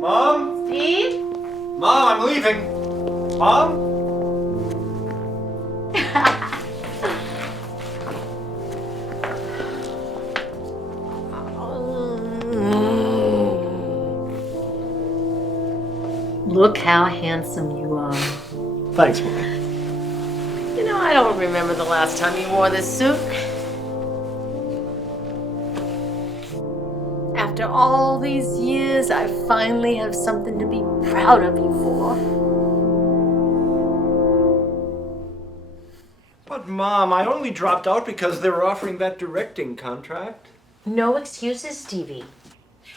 Mom? Steve? Mom, I'm leaving. Mom? Look how handsome you are. Thanks, Mom. You know, I don't remember the last time you wore this suit. After all these years, I finally have something to be proud of you for. But, Mom, I only dropped out because they were offering that directing contract. No excuses, Stevie.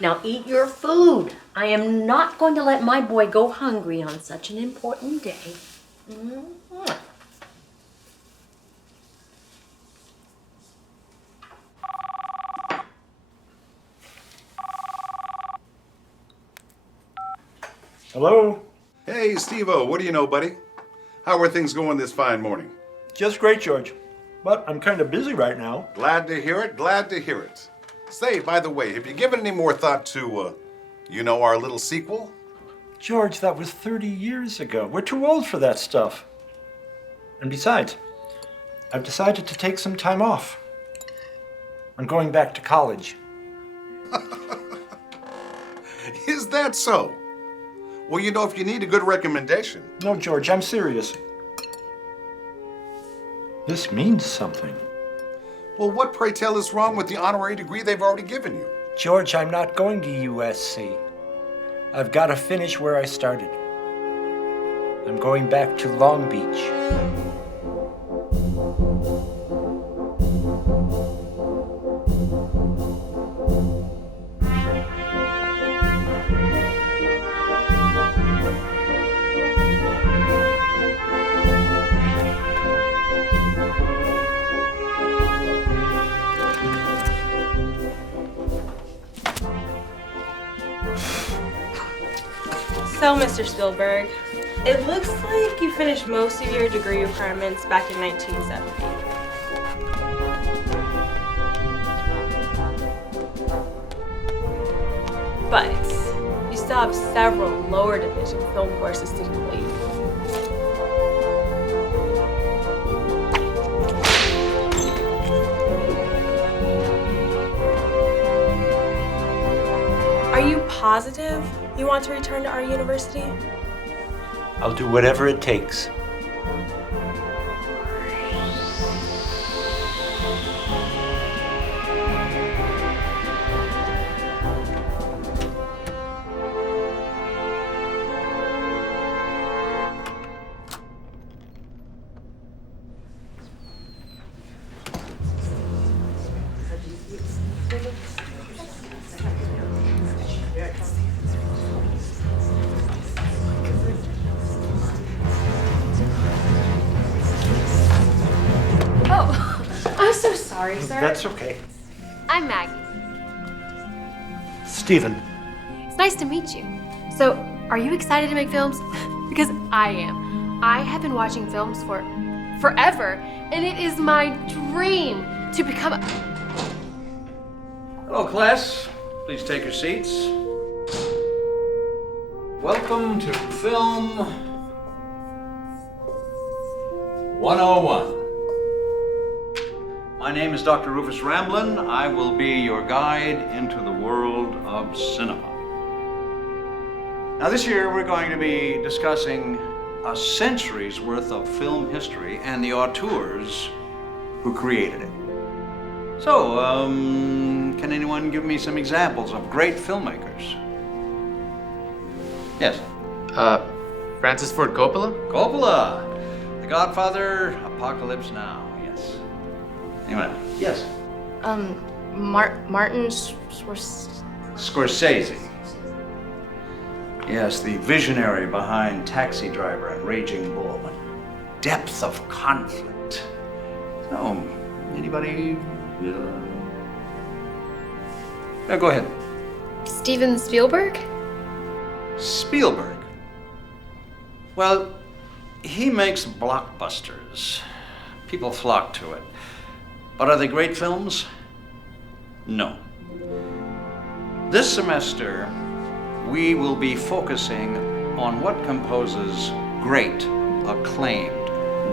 Now eat your food. I am not going to let my boy go hungry on such an important day. Mwah. Hello? Hey, Steve-O, what do you know, buddy? How are things going this fine morning? Just great, George. But I'm kind of busy right now. Glad to hear it, glad to hear it. Say, by the way, have you given any more thought to, our little sequel? George, that was 30 years ago. We're too old for that stuff. And besides, I've decided to take some time off. I'm going back to college. Is that so? Well, if you need a good recommendation. No, George, I'm serious. This means something. Well, what, pray tell, is wrong with the honorary degree they've already given you? George, I'm not going to USC. I've got to finish where I started. I'm going back to Long Beach. So, Mr. Spielberg, it looks like you finished most of your degree requirements back in 1970. But you still have several lower division film courses to complete. Are you positive you want to return to our university? I'll do whatever it takes. I'm so sorry, sir. That's okay. I'm Maggie. Stephen. It's nice to meet you. So, are you excited to make films? Because I am. I have been watching films for forever, and it is my dream to become a... Hello, class. Please take your seats. Welcome to Film 101. My name is Dr. Rufus Ramblin. I will be your guide into the world of cinema. Now, this year we're going to be discussing a century's worth of film history and the auteurs who created it. So, can anyone give me some examples of great filmmakers? Yes. Francis Ford Coppola? Coppola, The Godfather, Apocalypse Now. Yes. Anyone else? Yes. Martin Scorsese. Yes, the visionary behind Taxi Driver and Raging Bull. Depth of conflict. So, anybody? No, go ahead. Steven Spielberg? Spielberg. Well, he makes blockbusters. People flock to it. But are they great films? No. This semester, we will be focusing on what composes great, acclaimed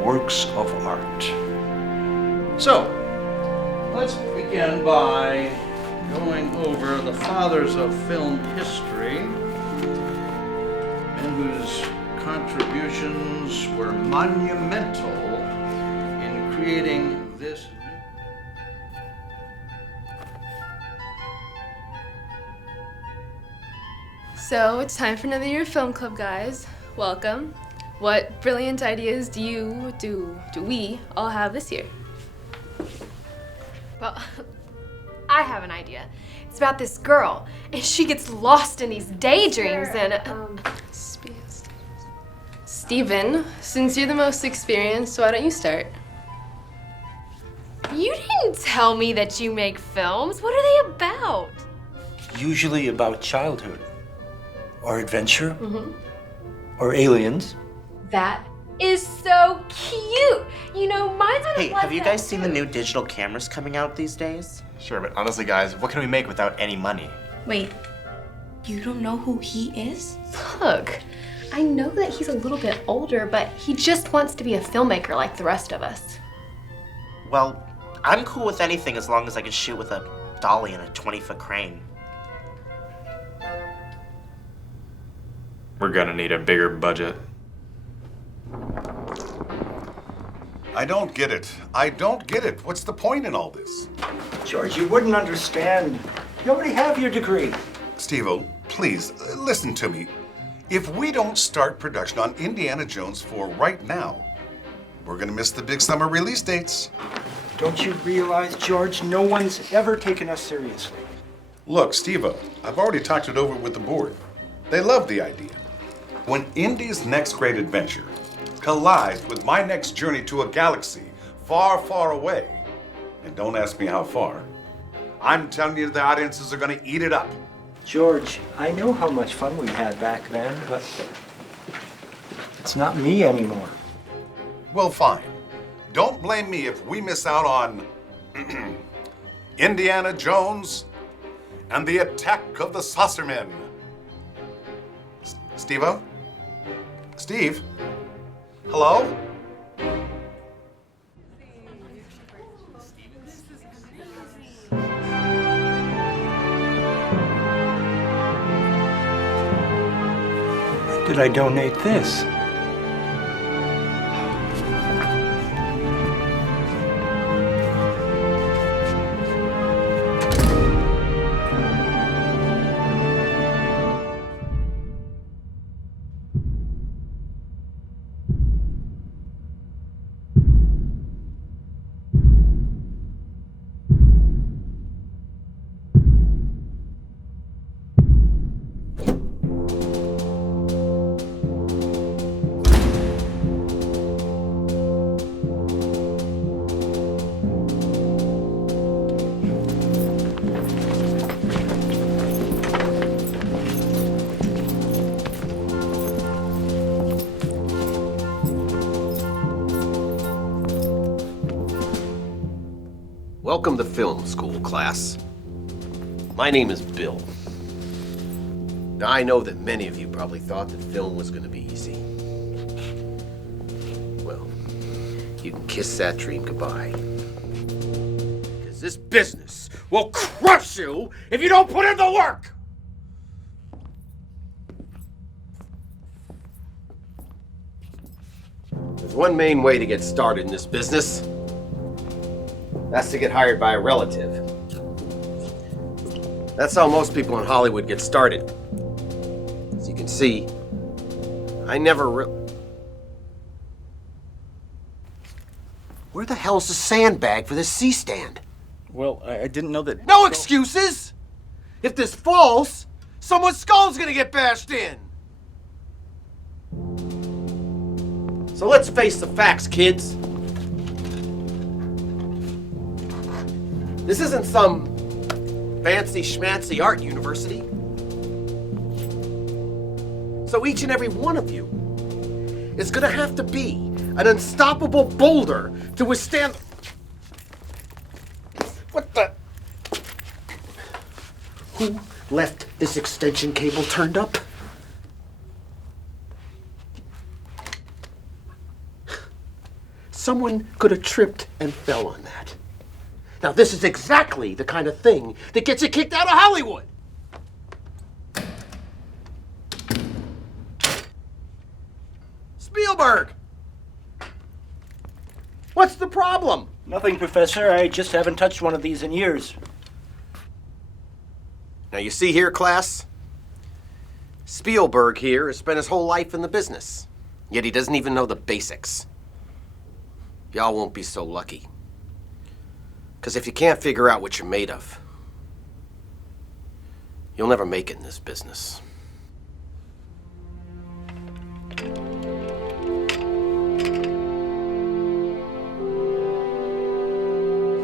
works of art. So, let's begin by going over the fathers of film history, men whose contributions were monumental in creating this new. So it's time for another year of film club, guys. Welcome. What brilliant ideas do we all have this year? Well, I have an idea. It's about this girl, and she gets lost in these daydreams and Steven, since you're the most experienced, why don't you start? You didn't tell me that you make films. What are they about? Usually about childhood, or adventure, or aliens. That is so cute. You know, mine's on Hey, have you guys seen the new digital cameras coming out these days? Sure, but honestly, guys, what can we make without any money? Wait, you don't know who he is? Look, I know that he's a little bit older, but he just wants to be a filmmaker like the rest of us. Well, I'm cool with anything as long as I can shoot with a dolly and a 20-foot crane. We're gonna need a bigger budget. I don't get it. I don't get it. What's the point in all this? George, you wouldn't understand. You already have your degree. Steve-O, please, listen to me. If we don't start production on Indiana Jones 4 right now, we're gonna miss the big summer release dates. Don't you realize, George, no one's ever taken us seriously. Look, Steve-O, I've already talked it over with the board. They love the idea. When Indy's next great adventure collides with my next journey to a galaxy far, far away, and don't ask me how far, I'm telling you the audiences are gonna eat it up. George, I know how much fun we had back then, but it's not me anymore. Well, fine. Don't blame me if we miss out on Indiana Jones and the Attack of the Saucermen. Steve-O? Steve? Hello? Did I donate this? Welcome to film school, class. My name is Bill. Now, I know that many of you probably thought that film was going to be easy. Well, you can kiss that dream goodbye. Because this business will crush you if you don't put in the work! There's one main way to get started in this business. That's to get hired by a relative. That's how most people in Hollywood get started. As you can see, I never Where the hell's the sandbag for this C-stand? Well, I didn't know that... No excuses! If this falls, someone's skull's gonna get bashed in! So let's face the facts, kids. This isn't some fancy schmancy art university. So each and every one of you is gonna have to be an unstoppable boulder to withstand... What the... Who left this extension cable turned up? Someone could have tripped and fell on that. Now, this is exactly the kind of thing that gets you kicked out of Hollywood. Spielberg! What's the problem? Nothing, Professor. I just haven't touched one of these in years. Now, you see here, class? Spielberg here has spent his whole life in the business, yet he doesn't even know the basics. Y'all won't be so lucky. Because if you can't figure out what you're made of, you'll never make it in this business.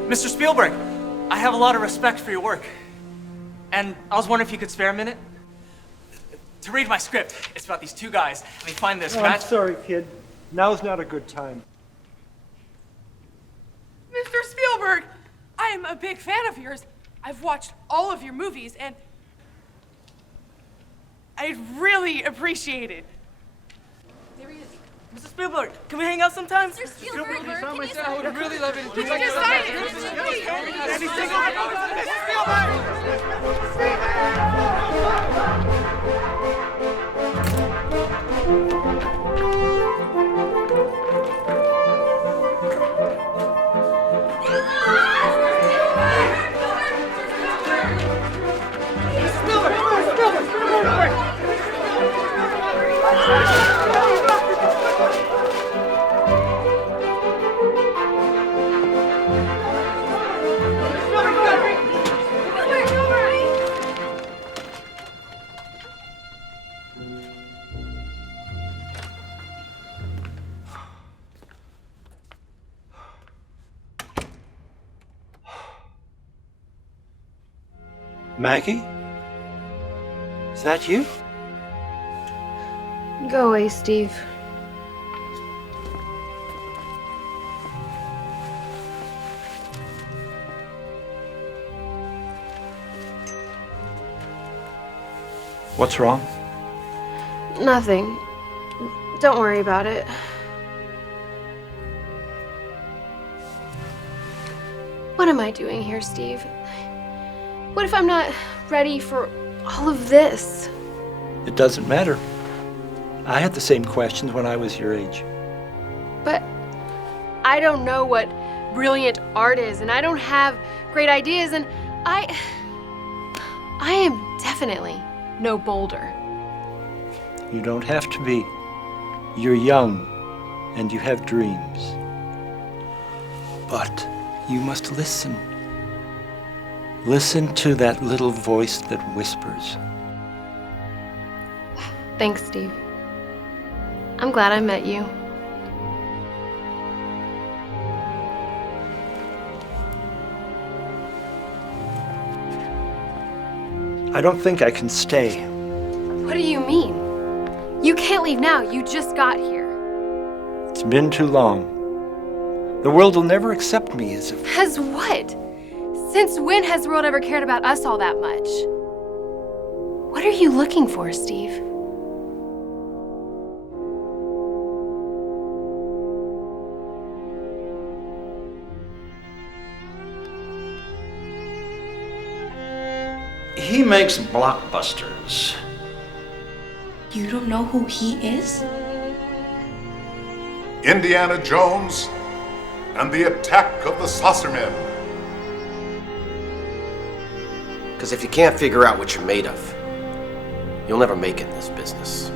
Mr. Spielberg, I have a lot of respect for your work. And I was wondering if you could spare a minute to read my script. It's about these two guys, and they find this I'm sorry, kid. Now's not a good time. Mr. Spielberg, I am a big fan of yours. I've watched all of your movies, and I really appreciate it. There he is. Mr. Spielberg, can we hang out sometime? Mr. Spielberg, can I would you really love it. Could you just sign it? Maggie? Is that you? Go away, Steve. What's wrong? Nothing. Don't worry about it. What am I doing here, Steve? What if I'm not ready for all of this? It doesn't matter. I had the same questions when I was your age. But I don't know what brilliant art is, and I don't have great ideas, and I am definitely no bolder. You don't have to be. You're young, and you have dreams. But you must listen. Listen to that little voice that whispers. Thanks, Steve. I'm glad I met you. I don't think I can stay. What do you mean? You can't leave now. You just got here. It's been too long. The world will never accept me as a... As what? Since when has the world ever cared about us all that much? What are you looking for, Steve? He makes blockbusters. You don't know who he is? Indiana Jones and the Attack of the Saucermen. Because if you can't figure out what you're made of, you'll never make it in this business.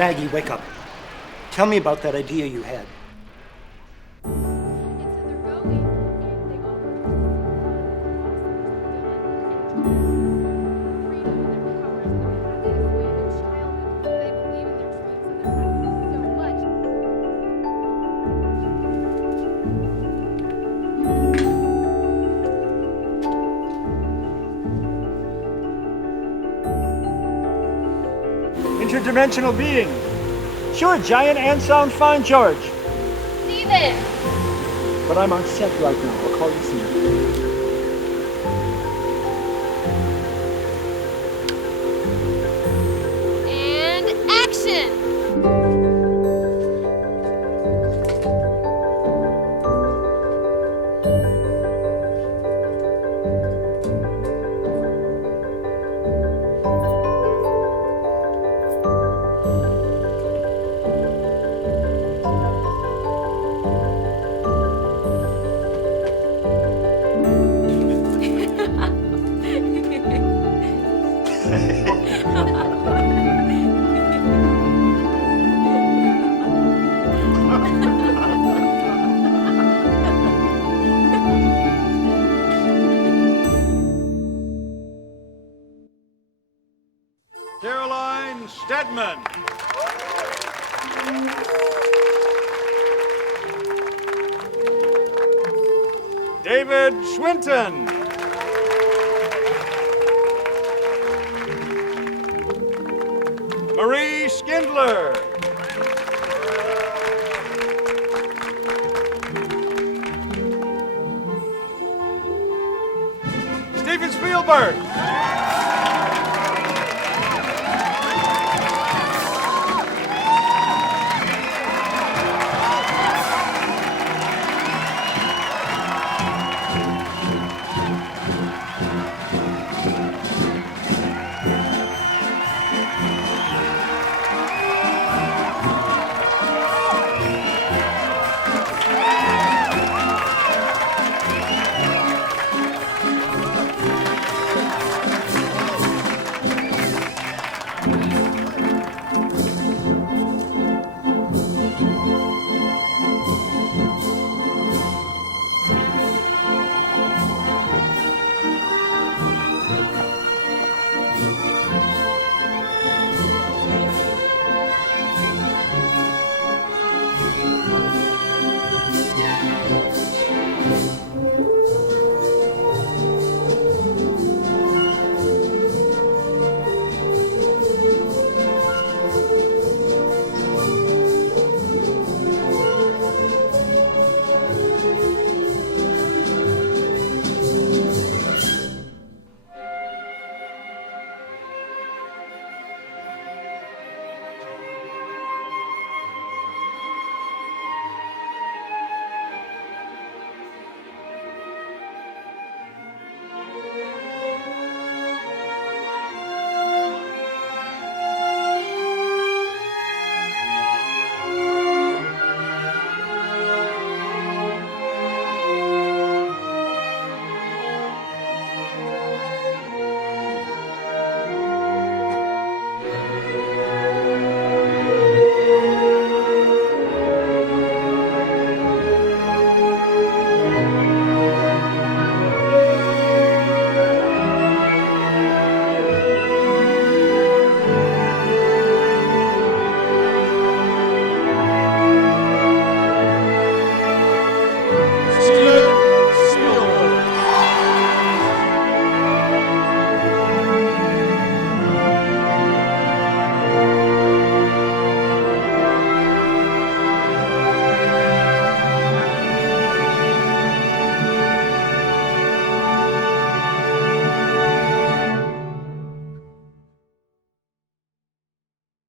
Maggie, wake up. Tell me about that idea you had. Interdimensional being. Sure, giant and sound fine, George. Steven! But I'm on set right now. I'll call you soon. And action! Caroline Stedman. David Swinton. Marie Skindler. Steven Spielberg.